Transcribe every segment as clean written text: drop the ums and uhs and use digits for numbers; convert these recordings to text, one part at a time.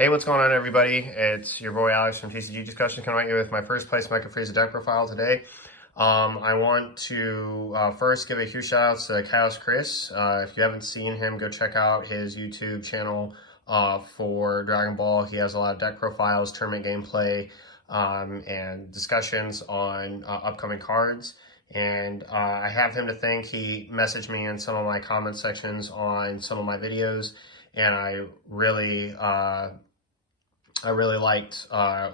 Hey, what's going on, everybody? It's your boy Alex from TCG Discussion coming at you with my first place Mecha deck profile today. I want to first give a huge shout out to Chaos Chris. If you haven't seen him, go check out his YouTube channel for Dragon Ball. He has a lot of deck profiles, tournament gameplay, and discussions on upcoming cards. And I have him to thank. He messaged me in some of my comment sections on some of my videos, and I really liked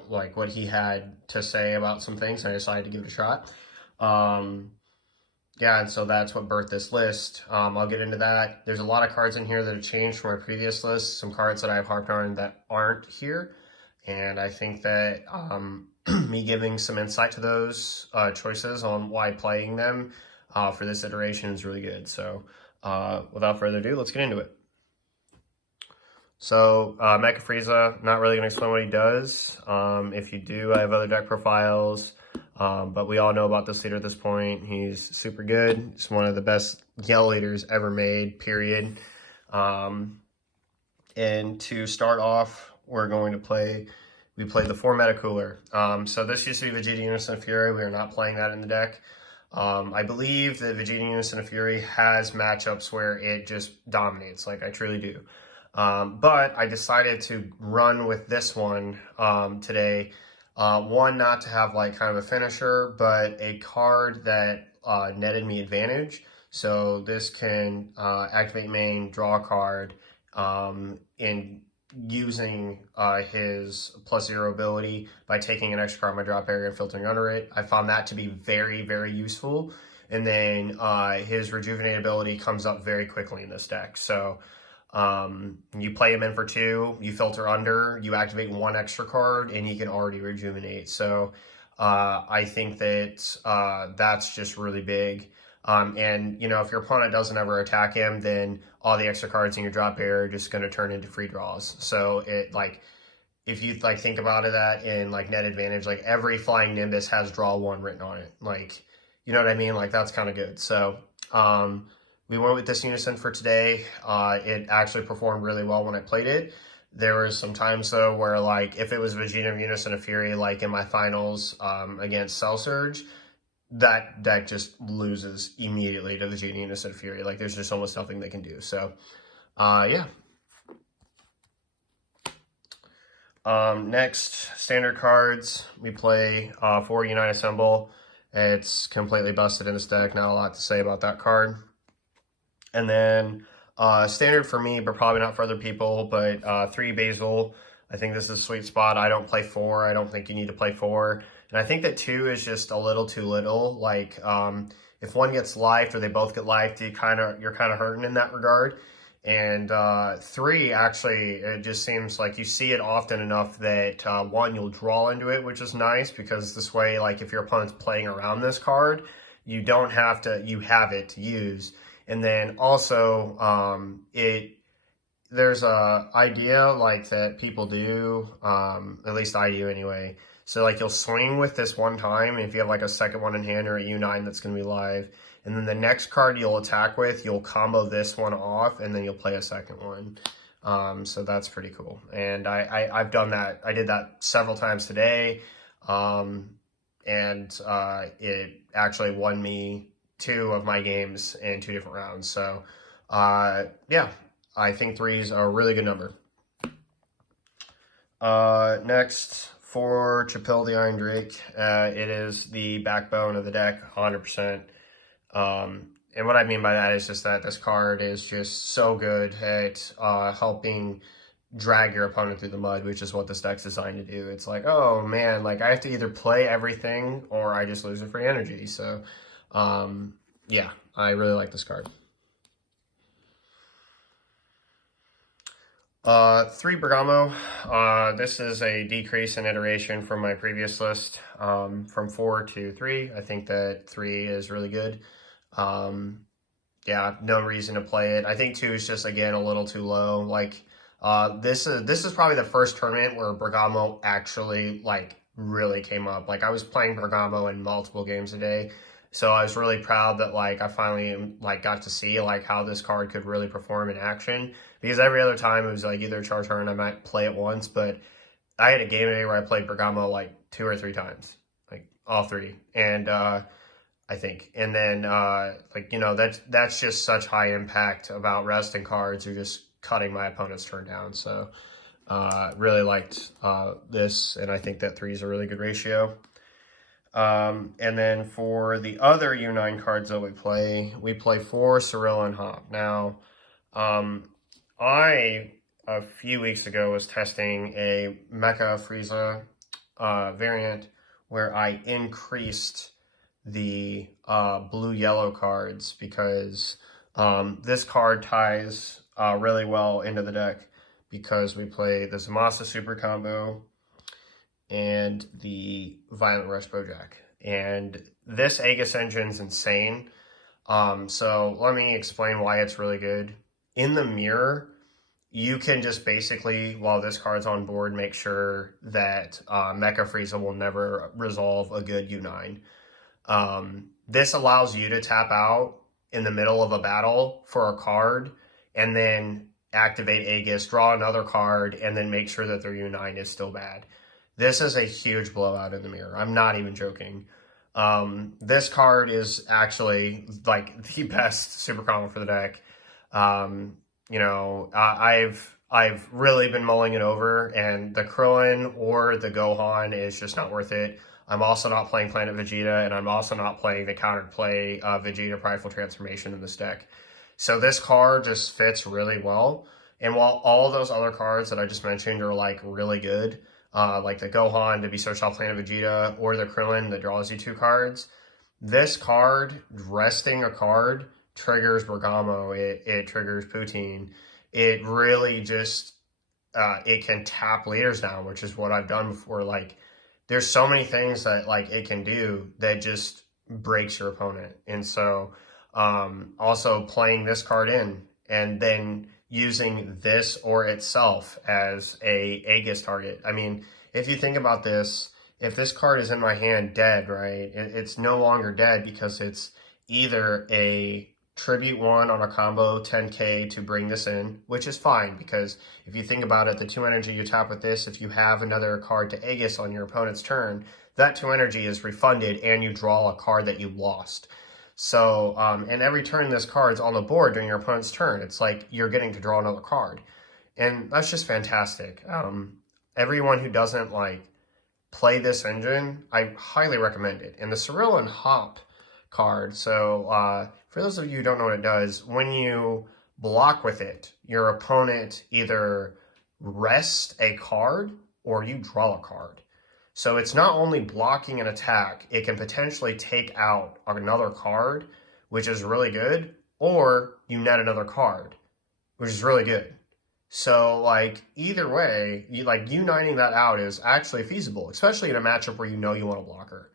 like what he had to say about some things, and I decided to give it a shot. Yeah, and so that's what birthed this list. I'll get into that. There's a lot of cards in here that have changed from my previous list, some cards that I've harped on that aren't here, and I think that me giving some insight to those choices on why playing them for this iteration is really good. So without further ado, let's get into it. So, Mecha, not really going to explain what he does. If you do, I have other deck profiles, but we all know about this leader at this point. He's super good. He's one of the best yell leaders ever made, period. And to start off, we're going to play the 4-meta cooler. So this used to be Vegeta Unison of Fury. We are not playing that in the deck. I believe that Vegeta Unison of Fury has matchups where it just dominates, like I truly do. But I decided to run with this one today. One, not to have like kind of a finisher, but a card that netted me advantage. So this can activate main, draw a card, in using his +0 ability by taking an extra card in my drop area and filtering under it. I found that to be very, very useful. And then his rejuvenate ability comes up very quickly in this deck. So you play him in for 2, you filter under, you activate 1 extra card, and he can already rejuvenate. So I think that that's just really big. And, you know, if your opponent doesn't ever attack him, then all the extra cards in your drop area are just going to turn into free draws. So it, like, if you, like, think about it that in, like, net advantage, like, every flying Nimbus has draw 1 written on it. Like, you know what I mean? Like, that's kind of good. So, we went with this Unison for today. It actually performed really well when I played it. There was some times, though, where, like, if it was Vegeta Unison of Fury, like in my finals against Cell Surge, that deck just loses immediately to Vegeta Unison of Fury. Like, there's just almost nothing they can do. So, yeah. Next, standard cards. We play 4 Unite Assemble. It's completely busted in this deck. Not a lot to say about that card. And then standard for me, but probably not for other people, but 3 Basil. I think this is a sweet spot. I don't play 4. I don't think you need to play 4. And I think that 2 is just a little too little. Like, if one gets lifed or they both get lifed, you're kind of hurting in that regard. And 3, actually, it just seems like you see it often enough that 1, you'll draw into it, which is nice, because this way, like, if your opponent's playing around this card, you don't have to, you have it to use. And then also, there's a idea like that people do, at least I do anyway. So like you'll swing with this one time, and if you have like a second one in hand or a U9 that's going to be live, and then the next card you'll attack with, you'll combo this one off, and then you'll play a second one. So that's pretty cool. And I've done that. I did that several times today, and it actually won me 2 of my games in 2 different rounds. So, yeah, I think 3 is a really good number. Next, for Chapil the Iron Drake, it is the backbone of the deck, 100%. And what I mean by that is just that this card is just so good at helping drag your opponent through the mud, which is what this deck's designed to do. It's like, oh man, like I have to either play everything or I just lose a free energy. So, yeah, I really like this card. 3 Bergamo. This is a decrease in iteration from my previous list, from 4 to 3. I think that 3 is really good. Yeah, no reason to play it. I think 2 is just, again, a little too low. Like, this is probably the first tournament where Bergamo actually, like, really came up. Like, I was playing Bergamo in multiple games a day. So I was really proud that, like, I finally, like, got to see, like, how this card could really perform in action, because every other time it was like either charge turn, I might play it once, but I had a game today where I played Bergamo like 2 or 3 times, like all 3, and I think, and then like, you know, that's just such high impact about resting cards or just cutting my opponent's turn down. So really liked this, and I think that 3 is a really good ratio. And then for the other U9 cards that we play 4 Cyril and Hop. Now, I, a few weeks ago, was testing a Mecha Frieza variant where I increased the blue-yellow cards because this card ties really well into the deck because we play the Zamasa Super Combo and the Violent Rush Bojack. And this Aegis engine's insane. So let me explain why it's really good. In the mirror, you can just basically, while this card's on board, make sure that Mecha Frieza will never resolve a good U9. This allows you to tap out in the middle of a battle for a card and then activate Aegis, draw another card, and then make sure that their U9 is still bad. This is a huge blowout in the mirror. I'm not even joking. This card is actually like the best super combo for the deck. You know, I've really been mulling it over, and the Krillin or the Gohan is just not worth it. I'm also not playing Planet Vegeta, and I'm also not playing the counterplay Vegeta Prideful Transformation in this deck. So this card just fits really well. And while all those other cards that I just mentioned are like really good, like the Gohan to be searched off Planet Vegeta or the Krillin that draws you 2 cards, this card, resting a card, triggers Bergamo, it triggers Poutine. It really just, it can tap leaders down, which is what I've done before. Like, there's so many things that like it can do that just breaks your opponent. And so also playing this card in and then using this or itself as a Aegis target. I mean, if you think about this, if this card is in my hand dead, right, it's no longer dead because it's either a tribute 1 on a combo 10k to bring this in, which is fine because if you think about it, the 2 energy you tap with this, if you have another card to Aegis on your opponent's turn, that 2 energy is refunded and you draw a card that you lost. So, and every turn this card's on the board during your opponent's turn, it's like you're getting to draw another card. And that's just fantastic. Everyone who doesn't like play this engine, I highly recommend it. And the Cyril and Hop card, so for those of you who don't know what it does, when you block with it, your opponent either rests a card or you draw a card. So it's not only blocking an attack, it can potentially take out another card, which is really good, or you net another card, which is really good. So like either way, U9ing that out is actually feasible, especially in a matchup where you know you want a blocker.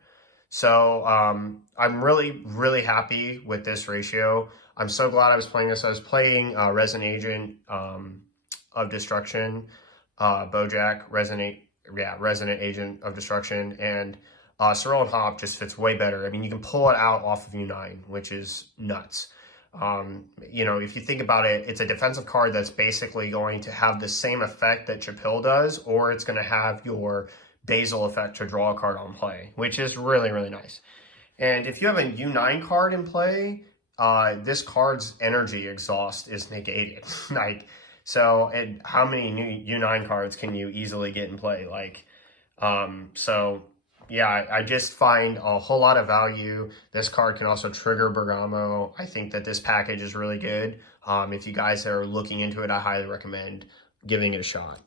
So I'm really, really happy with this ratio. I'm so glad I was playing this. I was playing Resident Agent of Destruction, Bojack, Resident Agent of Destruction, and Cyril and Hop just fits way better. I mean, you can pull it out off of U9, which is nuts. You know, if you think about it, it's a defensive card that's basically going to have the same effect that Chapil does, or it's going to have your Basil effect to draw a card on play, which is really, really nice. And if you have a U9 card in play, this card's energy exhaust is negated. Like, so, and how many new U9 cards can you easily get in play? Like, so yeah, I just find a whole lot of value. This card can also trigger Bergamo. I think that this package is really good. If you guys are looking into it, I highly recommend giving it a shot.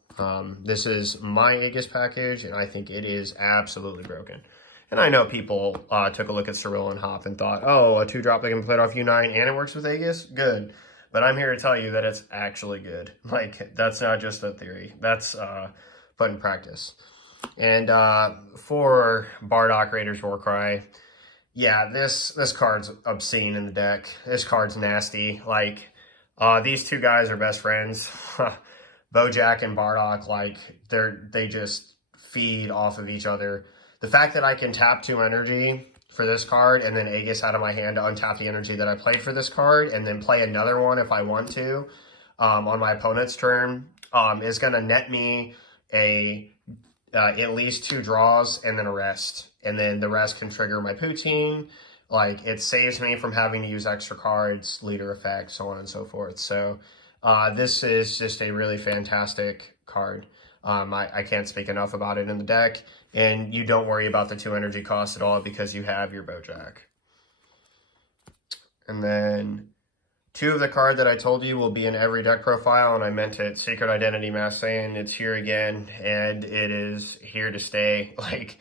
This is my Aegis package, and I think it is absolutely broken. And I know people took a look at Cyril and Hop and thought, oh, a 2-drop that can play it off U9 and it works with Aegis? Good. But I'm here to tell you that it's actually good. Like, that's not just a theory. That's put in practice. And for Bardock Raiders Warcry, yeah, this card's obscene in the deck. This card's nasty. Like, these 2 guys are best friends. Bojack and Bardock, like, they just feed off of each other. The fact that I can tap 2 energy for this card and then Aegis out of my hand to untap the energy that I played for this card and then play another one if I want to, on my opponent's turn is going to net me at least 2 draws and then a rest. And then the rest can trigger my Poutine. Like, it saves me from having to use extra cards, leader effect, so on and so forth. So this is just a really fantastic card. I can't speak enough about it in the deck. And you don't worry about the 2 energy costs at all because you have your Bojack. And then 2 of the card that I told you will be in every deck profile, and I meant it. Secret Identity Mass Saiyan, it's here again, and it is here to stay. Like,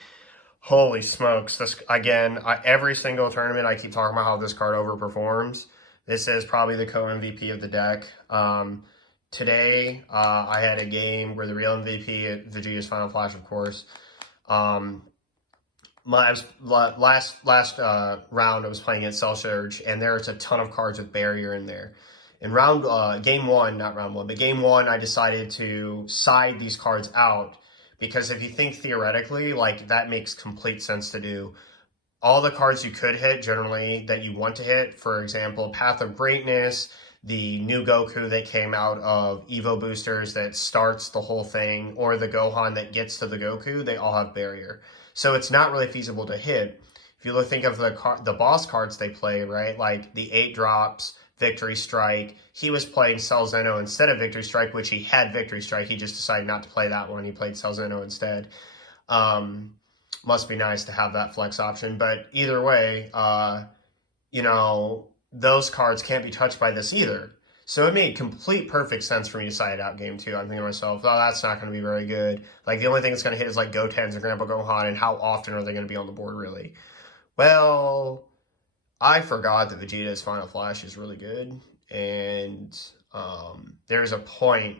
holy smokes. This, again, every single tournament I keep talking about how this card overperforms. This is probably the co-MVP of the deck. Today, I had a game where the real MVP at Vegeta's Final Flash, of course. Last round I was playing at Cell Surge, and there's a ton of cards with barrier in there. In game one, I decided to side these cards out because if you think theoretically, like, that makes complete sense to do. All the cards you could hit generally that you want to hit, for example, Path of Greatness, the new Goku that came out of Evo boosters that starts the whole thing, or the Gohan that gets to the Goku, they all have barrier. So it's not really feasible to hit. If you think of the boss cards they play, right? Like the 8 drops, Victory Strike. He was playing Cell Zeno instead of Victory Strike, which he had Victory Strike. He just decided not to play that one. He played Cell Zeno instead. Must be nice to have that flex option. But either way, you know, those cards can't be touched by this either. So it made complete perfect sense for me to side out game 2. I'm thinking to myself, oh, that's not going to be very good. Like, the only thing that's going to hit is like Gotens and Grandpa Gohan, and how often are they going to be on the board, really? Well, I forgot that Vegeta's Final Flash is really good, and there's a point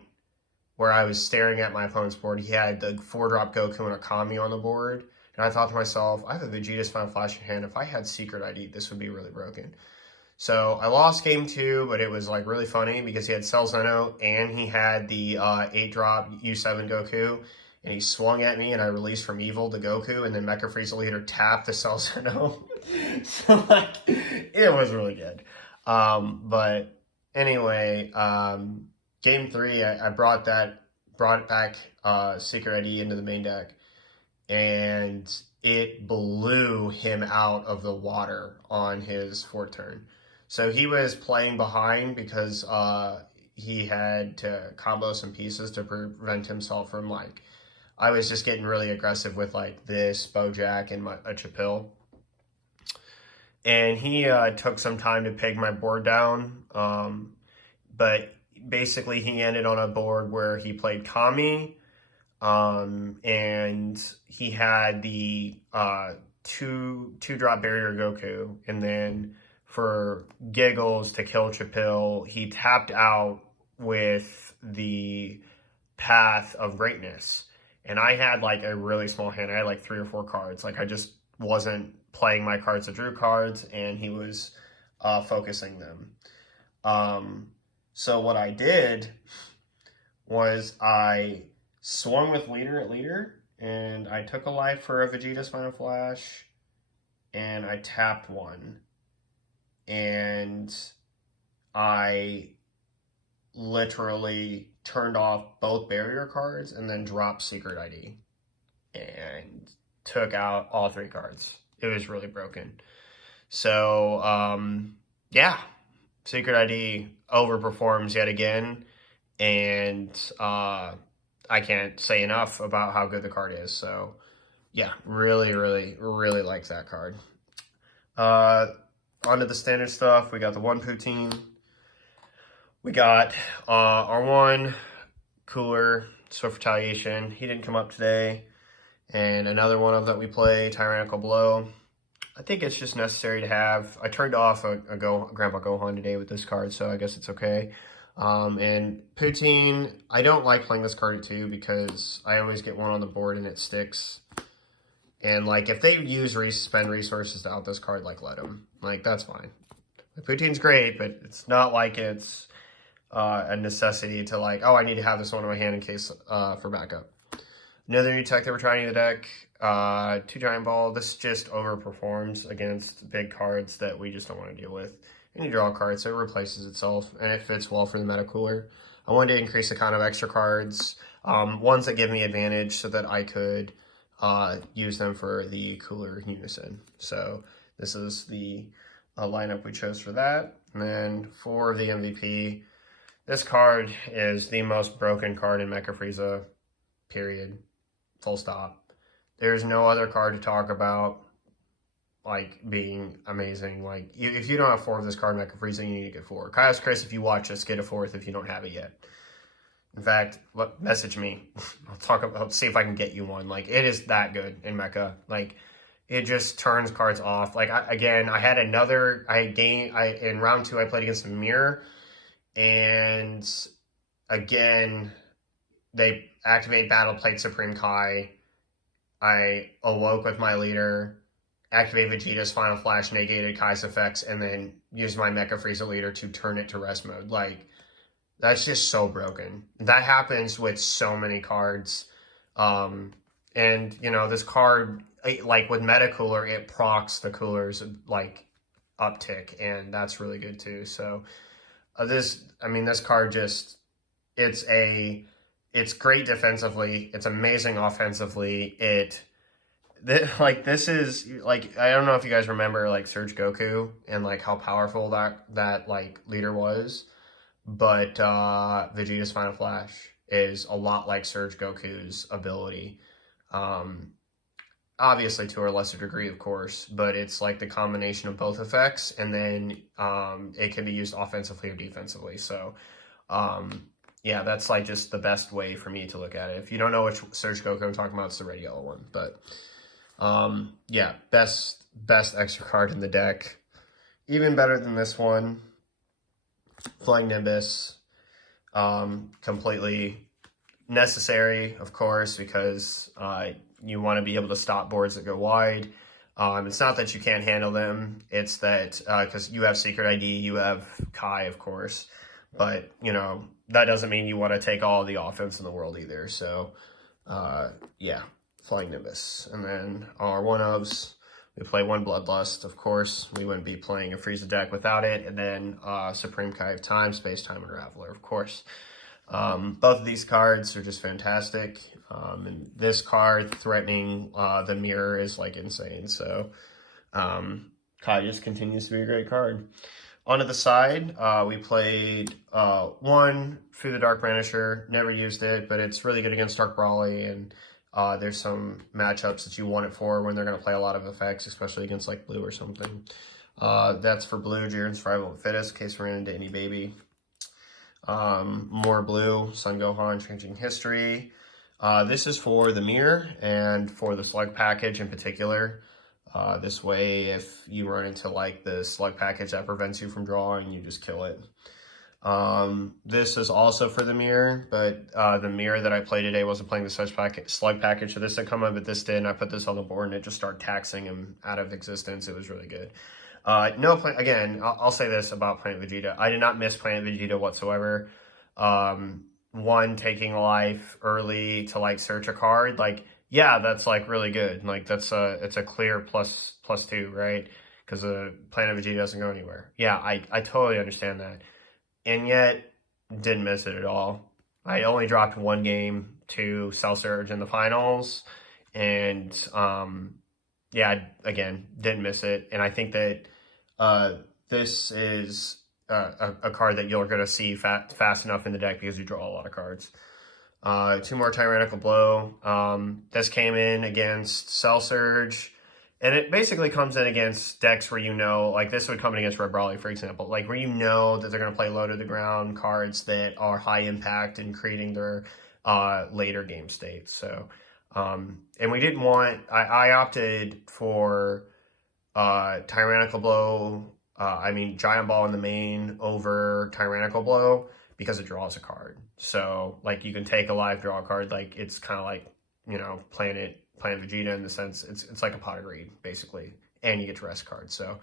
where I was staring at my opponent's board. He had the 4-drop Goku and a Kami on the board, and I thought to myself, I have a Vegeta's Final Flash in hand. If I had Secret ID, this would be really broken. So I lost game 2, but it was like really funny because he had Cell Zeno and he had the 8-drop U7 Goku, and he swung at me and I released from Evil the Goku, and then Mecha Frieza Leader tapped the Cell Zeno. So like, it was really good. But anyway, game 3, I brought back Secret ID into the main deck, and it blew him out of the water on his 4th turn. So he was playing behind because he had to combo some pieces to prevent himself from, like, I was just getting really aggressive with like this Bojack and a Chapil. And he took some time to peg my board down. But basically he ended on a board where he played Kami. And he had the 2-drop barrier Goku, and then for giggles to kill Chapil, he tapped out with the Path of Greatness. And I had like a really small hand. I had like 3 or 4 cards. Like, I just wasn't playing my cards that drew cards, and he was focusing them. So what I did was I swung with leader at leader, and I took a life for a Vegeta's Final Flash, and I tapped 1. And I literally turned off both barrier cards and then dropped Secret ID and took out all 3 cards. It was really broken. So, yeah, Secret ID overperforms yet again, and I can't say enough about how good the card is. So, yeah, really, really, really like that card. Onto the standard stuff. We got the 1 Poutine. We got R1, Cooler, Swift Retaliation. He didn't come up today. And another one of that we play, Tyrannical Blow. I think it's just necessary to have. I turned off a Grandpa Gohan today with this card, so I guess it's okay. And Poutine, I don't like playing this card too because I always get one on the board and it sticks. And like, if they spend resources to out this card, like, let them. Like, that's fine. Poutine's great, but it's not like it's a necessity to like, oh, I need to have this one in my hand in case for backup. Another new tech that we're trying in the deck, 2 Giant Ball. This just overperforms against big cards that we just don't want to deal with. and you draw a card, so it replaces itself, and it fits well for the meta cooler. I wanted to increase the count of extra cards, ones that give me advantage so that I could use them for the cooler unison. So this is the lineup we chose for that. And then for the MVP, this card is the most broken card in Mecha Frieza, period. Full stop. There's no other card to talk about like being amazing. Like if you don't have 4 of this card in Mecha Frieza, you need to get 4. Chaos Chris, if you watch this, get a 4th if you don't have it yet. In fact, message me. I'll see if I can get you one. Like, it is that good in Mecha. Like, it just turns cards off. Like, I had another, in round 2, I played against a mirror, and again, they activate Battle Plate Supreme Kai. I awoke with my leader, activate Vegeta's Final Flash, negated Kai's effects, and then use my Mecha Frieza leader to turn it to rest mode. Like, that's just so broken. That happens with so many cards. And, you know, this card, like with Meta Cooler, it procs the cooler's, like, uptick, and that's really good, too. So, this card just, it's great defensively. It's amazing offensively. This is, like, I don't know if you guys remember, like, Surge Goku and, like, how powerful that like, leader was. But Vegeta's Final Flash is a lot like Surge Goku's ability. Obviously to a lesser degree, of course, but it's like the combination of both effects, and then it can be used offensively or defensively. So, yeah, that's like just the best way for me to look at it. If you don't know which Surge Goku I'm talking about, it's the red yellow one. But yeah, best extra card in the deck. Even better than this one. Flying Nimbus, completely necessary, of course, because you want to be able to stop boards that go wide. It's not that you can't handle them, it's that because you have Secret ID, you have Kai, of course, but, you know, that doesn't mean you want to take all the offense in the world either. So, yeah, Flying Nimbus. And then our one-ofs. We play 1 Bloodlust, of course. We wouldn't be playing a Frieza deck without it. And then Supreme Kai of Time, Space Time Unraveler, of course. Both of these cards are just fantastic. And this card threatening the mirror is like insane. So Kai just continues to be a great card. Onto the side, we played 1 Through the Dark Vanisher. Never used it, but it's really good against Dark Brawly, and there's some matchups that you want it for when they're going to play a lot of effects, especially against like blue or something. That's for blue, Jiren's Survival of the Fittest, in case we ran into any baby. More blue, Sun Gohan, Changing History. This is for the mirror and for the slug package in particular. This way, if you run into like the slug package that prevents you from drawing, you just kill it. This is also for the mirror, but the mirror that I played today wasn't playing the slug package, so this didn't come up, but this did, and I put this on the board, and it just started taxing him out of existence. It was really good. Again, I'll say this about Planet Vegeta. I did not miss Planet Vegeta whatsoever. One, taking a life early to, like, search a card, like, yeah, that's, like, really good. Like, it's a clear +2, right? Because Planet Vegeta doesn't go anywhere. Yeah, I totally understand that. And yet, didn't miss it at all. I only dropped 1 game to Cell Surge in the finals. And, yeah, again, didn't miss it. And I think that this is a card that you're going to see fast enough in the deck because you draw a lot of cards. 2 more Tyrannical Blow. This came in against Cell Surge. And it basically comes in against decks where you know, like this would come in against Red Brawly, for example, like where you know that they're going to play low to the ground cards that are high impact in creating their later game states. So, and we didn't want, I opted for Tyrannical Blow, Giant Ball in the main over Tyrannical Blow because it draws a card. So, like, you can take a live draw card, like, it's kind of like, you know, Planet Vegeta in the sense it's like a pot of greed basically, and you get to rest cards. So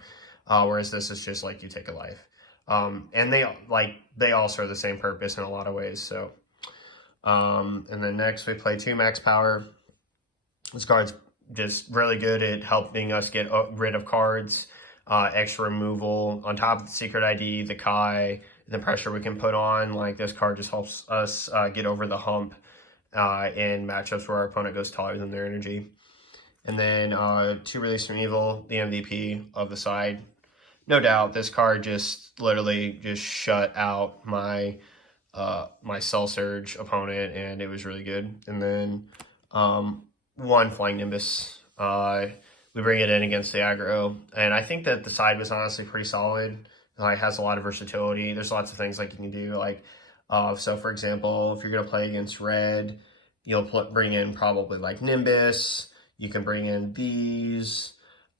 whereas this is just like you take a life, and they all serve the same purpose in a lot of ways. So and then next we play 2 Max Power. This card's just really good at helping us get rid of cards. extra removal on top of the secret ID, the Kai, the pressure we can put on. Like, this card just helps us get over the hump in matchups where our opponent goes taller than their energy. And then 2 Release from Evil, the MVP of the side. No doubt, this card just literally just shut out my my Cell Surge opponent, and it was really good. And then 1 Flying Nimbus. We bring it in against the aggro, and I think that the side was honestly pretty solid. It has a lot of versatility. There's lots of things like you can do, like so for example, if you're gonna play against red, you'll bring in probably like Nimbus. You can bring in bees.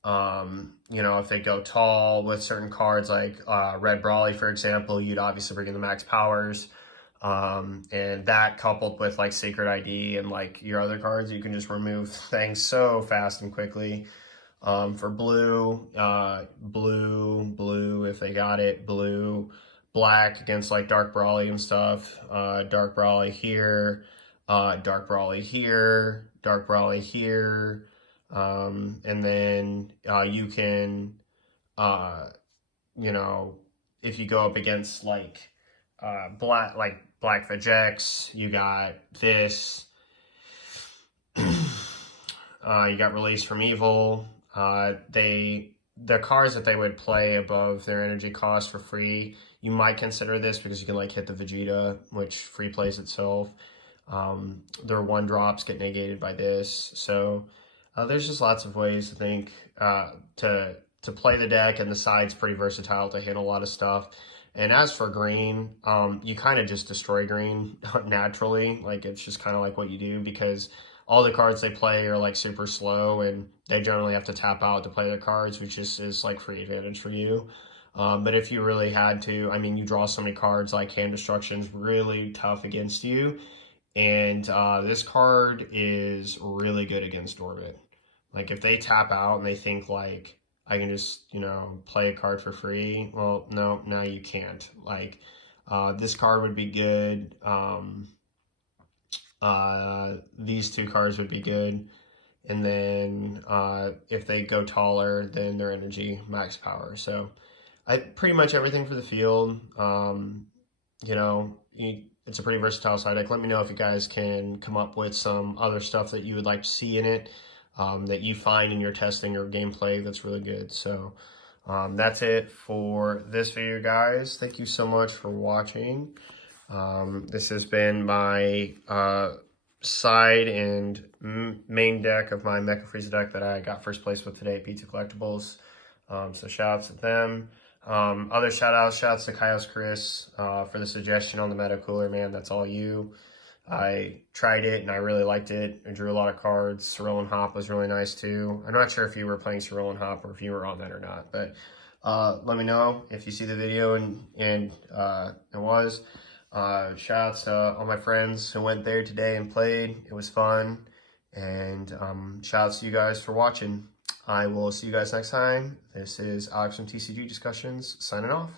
You know, if they go tall with certain cards like Red Brawly, for example, you'd obviously bring in the max powers. And that coupled with like Secret ID and like your other cards, you can just remove things so fast and quickly. For blue, blue, if they got it, blue, black against like Dark Brawly and stuff. Dark Brawly here, Dark Brawly here, Dark Brawly here. And then you can, you know, if you go up against like Black Vegex, you got this. You got Release from Evil. The cards that they would play above their energy cost for free, you might consider this because you can like hit the Vegeta, which free plays itself. Their 1-drops get negated by this, so there's just lots of ways to think to play the deck, and the side's pretty versatile to hit a lot of stuff. And as for green, you kind of just destroy green naturally. Like, it's just kind of like what you do, because all the cards they play are like super slow, and they generally have to tap out to play their cards, which just is like free advantage for you. But if you really had to, I mean, you draw so many cards, like Hand Destruction's really tough against you. And this card is really good against Orbit. Like, if they tap out and they think like, I can just, you know, play a card for free, well, no, now you can't. Like, this card would be good. These 2 cards would be good. And then if they go taller, then their energy, max power. So pretty much everything for the field. You know, it's a pretty versatile side deck. Let me know if you guys can come up with some other stuff that you would like to see in it, that you find in your testing or gameplay that's really good. So that's it for this video, guys. Thank you so much for watching. This has been my side and main deck of my Mecha Frieza deck that I got first place with today at B2 Collectibles. So shout outs to them. Other shout outs to Kyle's Chris for the suggestion on the Meta Cooler, man. That's all you. I tried it and I really liked it. I drew a lot of cards. Cyril and Hop was really nice too. I'm not sure if you were playing Cyril and Hop or if you were on that or not, but let me know if you see the video and it was. Shout outs to all my friends who went there today and played. It was fun. And shout outs to you guys for watching. I will see you guys next time. This is Alex from TCG Discussions signing off.